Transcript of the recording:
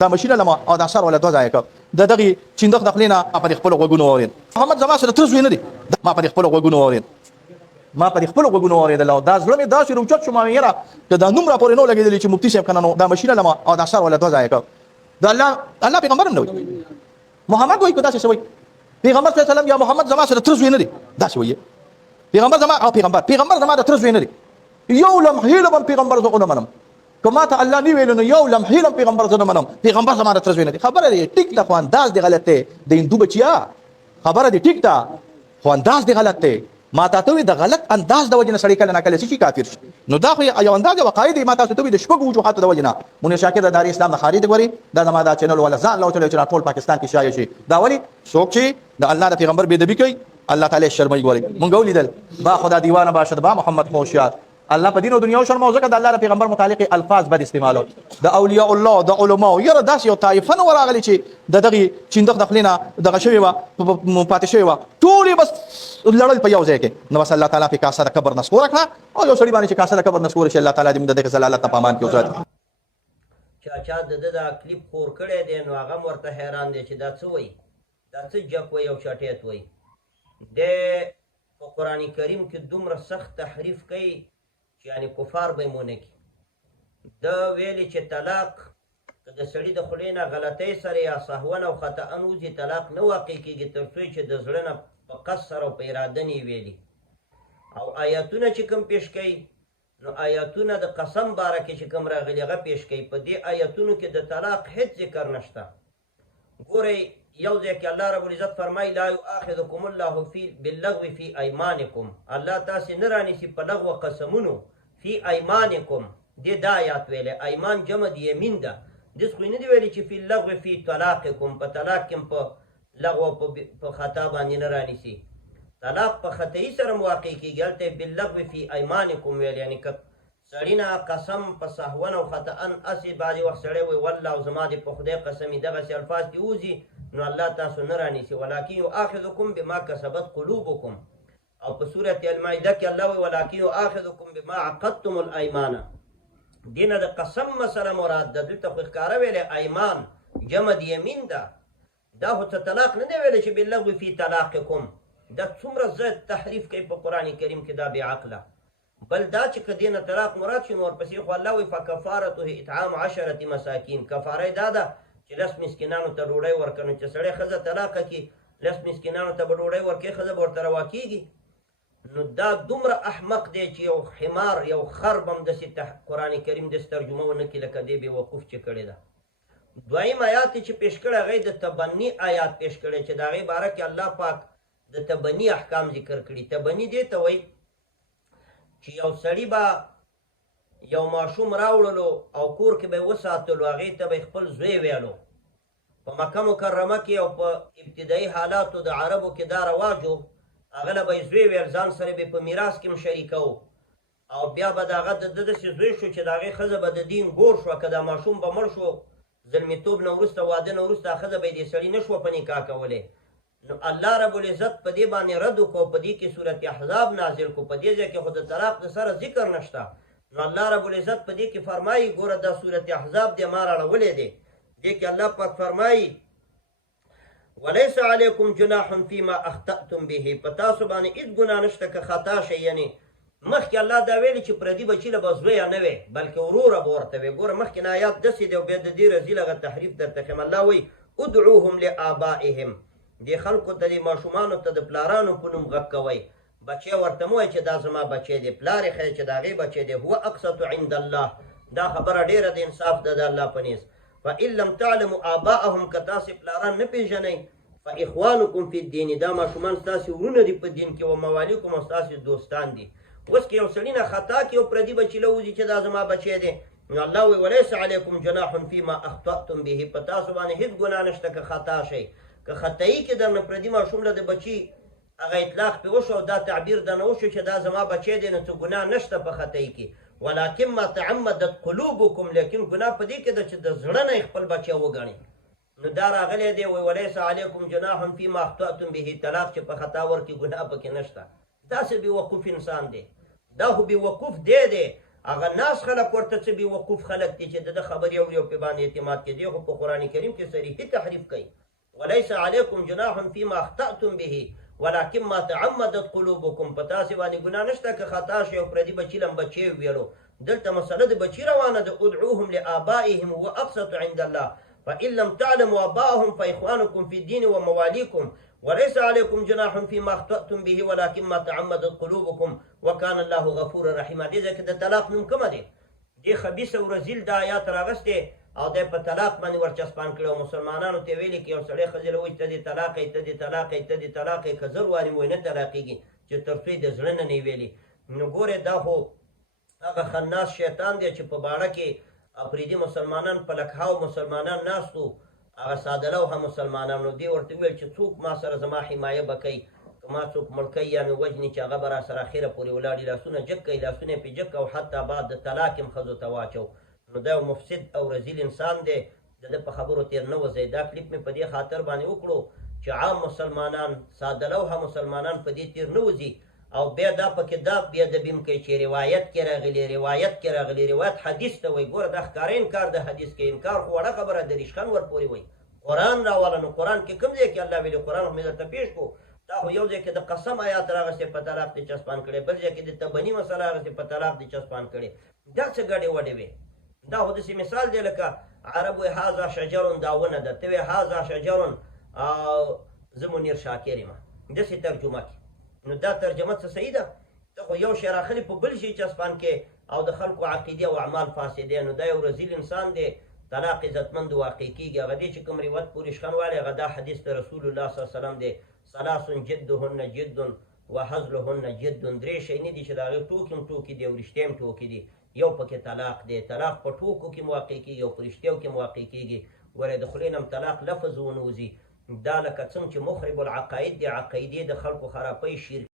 دا ماشینه لما او دا سر ولا دوه ځای کړ د دغه چیندخ دخلینا په خپل غوګونو اورین محمد زما سره تر زوی نه دی ما په خپل غوګونو اورین ما په خپل غوګونو اوریدل او دا زړه مې دا چې روچت شو ما یې را دا نوم را پورې نو لګیدل چې مفتی صاحب کنه دا ماشینه لما او دا سر ولا دوه ځای کړ دا الله پیغمبر نه وي محمد وایي کدا څه وایي پیغمبر صلی الله علیه وسلم یا محمد زما سره تر زوی نه دی دا څه وایي پیغمبر زما او پیغمبر زما د تر زوی نه دی یو لمحه لم پیغمبر زغونه منم کما ته الله نی ویلو نو یو لمحه لم پیغمبر زغونه منم پیغمبر زما د تر زوی نه دی خبره دی ټیک ده خو انداز دی غلط دی د هندو بچیا خبره دی ټیک ده خو انداز دی غلط دی ما تاسو د غلط انداز د وجنه سړی کله نه کله شي کافر شي نو دا خو یو انداز او قاعده ما تاسو ته د شپږ وجوهات د وجنه مونږ شاکر د دار اسلام د خارج غوري دا زما دا چینل ولا ځان لو چې ټول پاکستان کې شایع شي دا ولی څوک چې د الله د پیغمبر بے ادبی کوي الله تعالی شرمای غوري مونږ ولیدل با خدا دیوانه باشد با محمد خوشیار الله په دین او دنیا او شرم او زکه د الله د پیغمبر متعلق الفاظ بد استعمالول د اولیاء الله د علما یره داس یو طائفه نو راغلی چې د دغه چیندخ دخلینا دغه شوی وا پاتې شوی وا ټول بس لړل په یو ځای کې نو بس الله تعالی په کاسه د قبر نسکور کړه او یو سړي باندې چې کاسه د قبر نسکور شي الله تعالی دې د زلالت په امان کې وسات چا د کلیپ خور کړی دی نو هغه ورته حیران دی چې دا څه وایي دا څه جک وایي او چاټیت وایي د په قرآن کریم کې دومره سخت تحریف کوي چې یعنی کفار به مونه کی د ویلي چې طلاق که د سړي د خولې نه غلطۍ سره یا سهون او خطأ وځي طلاق نه واقع کېږي تر څو چې د زړه نه په قصد سره او په اراده نه ویلي او آیاتونه چې کوم پیش کوي نو آیاتونه د قسم باره کې چې کوم راغلي هغه پیش کوي په دې آیاتونو کې د طلاق هیڅ ذکر نشته ګورئ یو ځای کې الله رب العزت فرمایي لا یؤاخذکم الله باللغو فی ایمانکم الله تاسې نه رانیسي په لغو قسمونو فی ایمانکم دې دا آیات ویلی ایمان جمع د یمین ده دس خو یې نه دي ویلي چې فی اللغو فی طلاقکم په طلاق کې په لغو په خطا باندې نه رانیسي طلاق په خطایي سره واقع کېږي هلته یې باللغو فی ایمانکم ویل یعنې که سړي نه قسم په سهون او خطأ اسې بعضې وخت سړی وایي والله او زما دې په خدای قسمي دغسې الفاظ دې وځي نو الله تاسو نه رانیسي ولکن یؤاخذکم بما کسبت قلوبکم او په سورة المائده کې الله وایي ولکن یؤاخذکم بما عقدتم الایمان دې نه د قسم مسله مراد ده دلته خو ښکاره ویلی ایمان جمع د یمین ده دا خو ته طلاق نه دی ویلی چې باللغو فی طلاقکم دا څومره زیات تحریف کوي په قرآن کریم کې دا بې عقله بل دا چې که دې نه طلاق مراد شي نو ورپسې خو الله وایي فکفارته اطعام 10 مساکین کفاره یې دا ده چې 10 مسکینانو ته ډوډۍ ورکړه نو چې سړی ښځه طلاقه کړي 10 مسکینانو ته به ډوډۍ ورکړي ښځه به ورته روا کېږي نو دا دومره احمق دی چې یو حمار یو خر به هم داسې قرآن کریم داسې ترجمه ونه کړي لکه دې بېوقوف چې کړې ده دویم آیات چې پیش کړی هغه د تبني آیات پیش کړی چې د هغې باره کې الله پاک د تبني احکام ذکر کړي تبني دې ته وایي چې یو سړي به یو ماشوم راوړلو او کور کې به یې وساتلو هغې ته به یې خپل زوی ویلو په مکه مکرمه کې او په ابتدایي حالاتو د عربو کې دا رواج و هغه له به یې زوی ویل ځان سره به یې په میراث کې هم شریکو او بیا به د هغه د ده داسې زوی شو چې د هغې ښځه به د دین ګور شوه که دا ماشوم به مړ شو زلمیتوب نه وروسته واده نه وروسته ښځه به یې دې سړي نه شوه په نکاح کولی نو الله رب العزت په دې باندې رد وکړو په دې کې صورت احزاب نازل کړو په دې ځای کې خو د طلاق د سره ذکر نشته نو الله رب العزت په دې کې فرمایي ګوره دا صورت احزاب دې ما راړولی دی دې کې الله پاک فرمایي ولیس علیکم جناح فیما اخطأتم به په تاسو باندې هېڅ ګناه نشته که خطا شئ یعنې مخکې الله دا ویلي چې پردي بچي له به زویه نه وی بلکې وروره به ورته وی ګوره مخکې نه آیات داسې دی او بیا د دې رزیل هغه تحریف درته ښیم الله وایي ادعوهم لآبائهم دې خلکو ته دې ماشومانو ته د پلارانو په نوم غږ کوئ بچی ورته مه وایي چې دا زما بچی دی پلار یې ښایي چې د هغې بچی دی هو اقسط عند الله دا خبره ډېره د انصاف ده د الله په نیز فإن لم تعلموا آباءهم که تاسې پلاران نه پېژنئ فإخوانکم فی الدین دا ماشومان ستاسې ورونه دي په دین کې و موالیکم او ستاسې دوستان دي اوس که یو سړي نه خطا کې یو پردي بچي له وځي چې دا زما بچی دی نو الله وایي ولیس علیکم جناح فیما اخطأتم به په تاسو باندې هېڅ ګناه نشته که خطا شئ که خطایي کې درنه پردي ماشوم له د بچي هغه اطلاق پې وشو او دا تعبیر درنه وشو چې دا زما بچی دی نو څه ګناه نشته په خطایي کې ولکن ما تعمدت قلوبکم لیکن ګناه په دې کې ده چې د زړه نه یې خپل بچی وګڼي نو دا راغلی دی وایي ولیس علیکم جناح فیما اخطأتم به طلاق چې په خطا ورکړي ګناه پکې نشته داسې بېوقوف انسان دی دا خو بېوقوف دی هغه ناس خلک ورته څه بې وقوف خلک دي چې د خبرې اوري او پې باندې اعتماد کوي. دی خو په قرآن کریم کې صریحي تحریف کوي. وليس علیکم جناح فيما اخطأتم به ولكن ما تعمدت قلوبكم. په تاسې باندې ګناه نشته که خطا شي او پردي بچي لم بچی وویلو. دلته مسله د بچي روانه ده. ادعوهم لآبائهم هو اقسط عند الله فإن لم تعلموا آباءهم فإخوانكم في الدين ومواليكم وليس عليكم جناح فيما اخطأتم به ولكن ما تعمدت قلوبكم وكان الله غفورا رحيما. دې ځای کې د طلاق نوم کومه دی؟ دې خبیث او رذیل دا آیات راغستې او دی په طلاق باندې ورچسپان کړی او مسلمانانو ته ویلي که یو سړی ښځې له وایي ته دې طلاق یې ته دې طلاق یې ته دې طلاق یې که زر وارې مو نه طلاقېږي چې تر څو یې د زړه نه نه ویلي. نو ګورې دا خو هغه خناس شیطان دی چې په باړه کې افریدي مسلمانان په لکهاو مسلمانان ناستو هغه ساده لوحه مسلمانانو. دې ورته وویل چې څوک ما سره زما حمایه به کوي که ما څوک مړ کوي یا مې وژني چې هغه به را سره اخره پورې ولاړي لاسونه جګ کوي لاسونه یې پې جګ او حتی بعد د طلاق یې ښځو ته واچو. نو دا یو مفسد او رذیل انسان دی. د ده په خبرو تېر نه وځئ. دا کلیپ مې په دې خاطر باندې وکړو چې عام مسلمانان ساده لوحه مسلمانان په دې تېر نه وځي او بیا دا پکې دا بیا د بیم کوي چې روایت کې راغلي روایت کې راغلي روایت حدیث ته وایي. ګوره دا ښکاره انکار د حدیث کې انکار خو وړه خبره د ریشخند ورپورې وایي. قرآن راواله. نو قرآن کې کوم ځای کې الله ویلي؟ قرآن خو مې درته پېښ کړو. دا خو یو ځای کې د قسم آیات راغستې په طلاق دې چسپان کړی بل ځای کې د تبني مسله راغستې په طلاق دې چسپان کړی. دا څه ګډې وډې وې؟ دا خو داسې مثال دی لکه عرب وایي هذا شجر دا ونه ده ته وایې هذا شجر زه منیر شاکر یم داسې ترجمه کې. نو دا ترجمه څه صحیح ده؟ ته خو یو شی راخلي په بل شي چسپان کې او د خلکو عقیدې او اعمال فاسدې. نو دا یو رذیل انسان دی. طلاق عزتمند واقع کېږي. هغه دی چې کوم روایت پورې شخن والی هغه دا حدیث د رسول الله صلی الله علیه وسلم دی. ثلاث جدهن جد وهزلهن جد. درې شی نه دي چې د هغې ټوکې هم ټوکې دي او رښتیا هم ټوکې دي. یو پکې طلاق دی. طلاق په ټوکو کې واقع کېږي او په رښتیاو کې واقع کېږي. ګورې د خولې نه هم طلاق لفظ ونه وځي. دا لکه څنګه چې مخرب العقاید دی. عقایدې د خلکو خرابۍ شرک